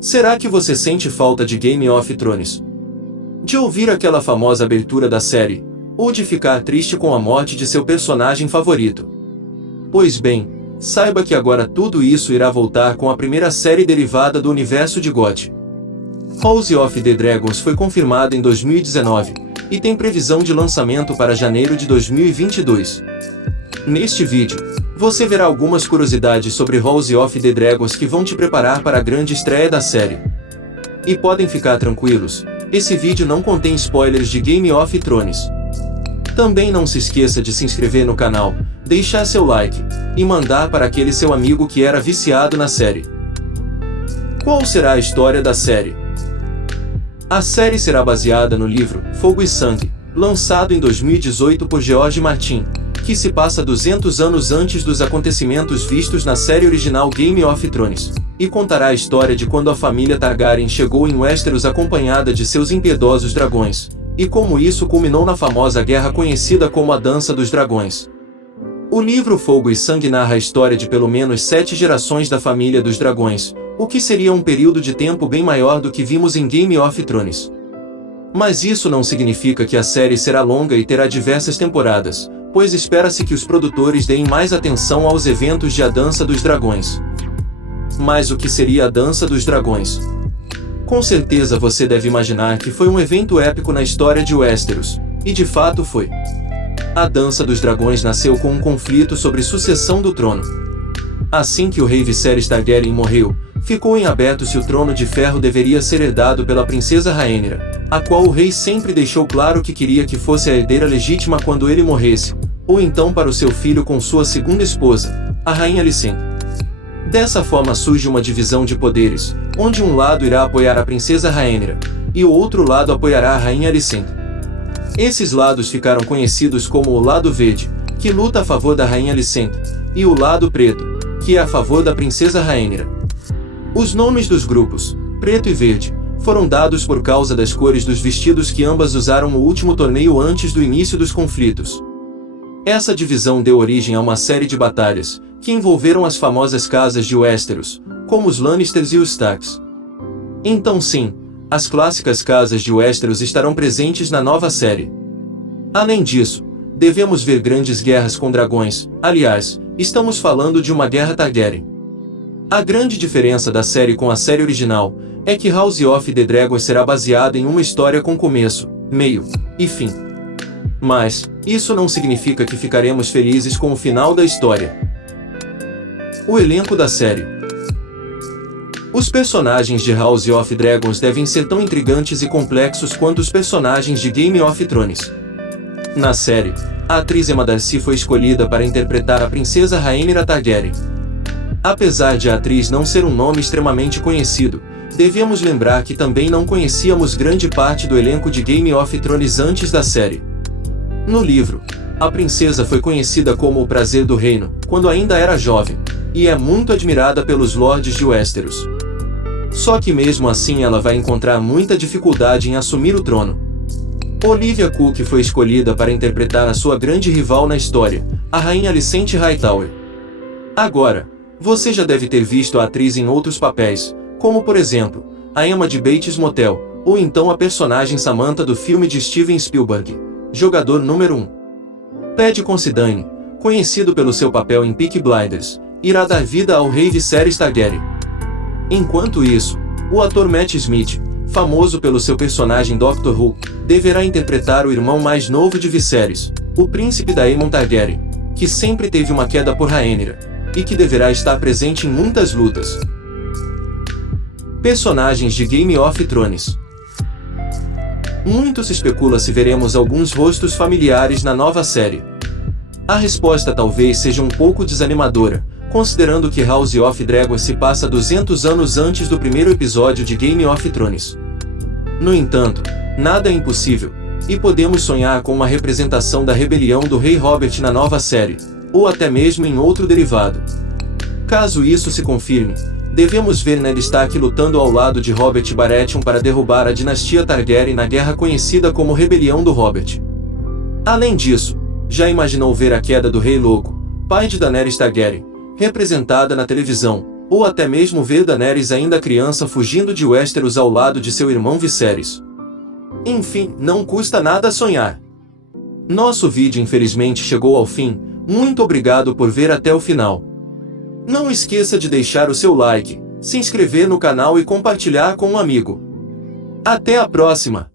Será que você sente falta de Game of Thrones? De ouvir aquela famosa abertura da série, ou de ficar triste com a morte de seu personagem favorito? Pois bem, saiba que agora tudo isso irá voltar com a primeira série derivada do universo de GOT. House of the Dragons foi confirmada em 2019, e tem previsão de lançamento para janeiro de 2022. Neste vídeo, você verá algumas curiosidades sobre House of the Dragons que vão te preparar para a grande estreia da série. E podem ficar tranquilos, esse vídeo não contém spoilers de Game of Thrones. Também não se esqueça de se inscrever no canal, deixar seu like, e mandar para aquele seu amigo que era viciado na série. Qual será a história da série? A série será baseada no livro Fogo e Sangue, lançado em 2018 por George Martin, que se passa 200 anos antes dos acontecimentos vistos na série original Game of Thrones, e contará a história de quando a família Targaryen chegou em Westeros acompanhada de seus impiedosos dragões, e como isso culminou na famosa guerra conhecida como a Dança dos Dragões. O livro Fogo e Sangue narra a história de pelo menos 7 gerações da família dos dragões, o que seria um período de tempo bem maior do que vimos em Game of Thrones. Mas isso não significa que a série será longa e terá diversas temporadas, pois espera-se que os produtores deem mais atenção aos eventos de A Dança dos Dragões. Mas o que seria a Dança dos Dragões? Com certeza você deve imaginar que foi um evento épico na história de Westeros, e de fato foi. A Dança dos Dragões nasceu com um conflito sobre sucessão do trono. Assim que o rei Viserys Targaryen morreu, ficou em aberto se o trono de ferro deveria ser herdado pela princesa Rhaenyra, a qual o rei sempre deixou claro que queria que fosse a herdeira legítima quando ele morresse, ou então para o seu filho com sua segunda esposa, a rainha Alicent. Dessa forma surge uma divisão de poderes, onde um lado irá apoiar a princesa Rhaenyra, e o outro lado apoiará a rainha Alicent. Esses lados ficaram conhecidos como o lado verde, que luta a favor da rainha Alicent, e o lado preto, que é a favor da princesa Rhaenyra. Os nomes dos grupos, preto e verde, foram dados por causa das cores dos vestidos que ambas usaram no último torneio antes do início dos conflitos. Essa divisão deu origem a uma série de batalhas, que envolveram as famosas casas de Westeros, como os Lannisters e os Starks. Então sim, as clássicas casas de Westeros estarão presentes na nova série. Além disso, devemos ver grandes guerras com dragões, aliás, estamos falando de uma guerra Targaryen. A grande diferença da série com a série original é que House of the Dragons será baseada em uma história com começo, meio e fim. Mas, isso não significa que ficaremos felizes com o final da história. O elenco da série. Os personagens de House of Dragons devem ser tão intrigantes e complexos quanto os personagens de Game of Thrones. Na série, a atriz Emma Darcy foi escolhida para interpretar a princesa Rhaenyra Targaryen. Apesar de a atriz não ser um nome extremamente conhecido, devemos lembrar que também não conhecíamos grande parte do elenco de Game of Thrones antes da série. No livro, a princesa foi conhecida como o prazer do reino, quando ainda era jovem, e é muito admirada pelos lordes de Westeros. Só que mesmo assim ela vai encontrar muita dificuldade em assumir o trono. Olivia Cook foi escolhida para interpretar a sua grande rival na história, a rainha Alicent Hightower. Agora, você já deve ter visto a atriz em outros papéis, como por exemplo, a Emma de Bates Motel, ou então a personagem Samantha do filme de Steven Spielberg, Jogador número 1. Paddy Considine, conhecido pelo seu papel em Peaky Blinders, irá dar vida ao rei Viserys Targaryen. Enquanto isso, o ator Matt Smith, famoso pelo seu personagem Doctor Who, deverá interpretar o irmão mais novo de Viserys, o príncipe Daemon Targaryen, que sempre teve uma queda por Rhaenyra, e que deverá estar presente em muitas lutas. Personagens de Game of Thrones. Muito se especula se veremos alguns rostos familiares na nova série. A resposta talvez seja um pouco desanimadora, considerando que House of Dragons se passa 200 anos antes do primeiro episódio de Game of Thrones. No entanto, nada é impossível, e podemos sonhar com uma representação da rebelião do rei Robert na nova série, ou até mesmo em outro derivado. Caso isso se confirme, devemos ver Ned Stark lutando ao lado de Robert Baratheon para derrubar a dinastia Targaryen na guerra conhecida como Rebelião do Robert. Além disso, já imaginou ver a queda do Rei Louco, pai de Daenerys Targaryen, representada na televisão, Ou até mesmo ver Daenerys ainda criança fugindo de Westeros ao lado de seu irmão Viserys. Enfim, não custa nada sonhar. Nosso vídeo infelizmente chegou ao fim, muito obrigado por ver até o final. Não esqueça de deixar o seu like, se inscrever no canal e compartilhar com um amigo. Até a próxima!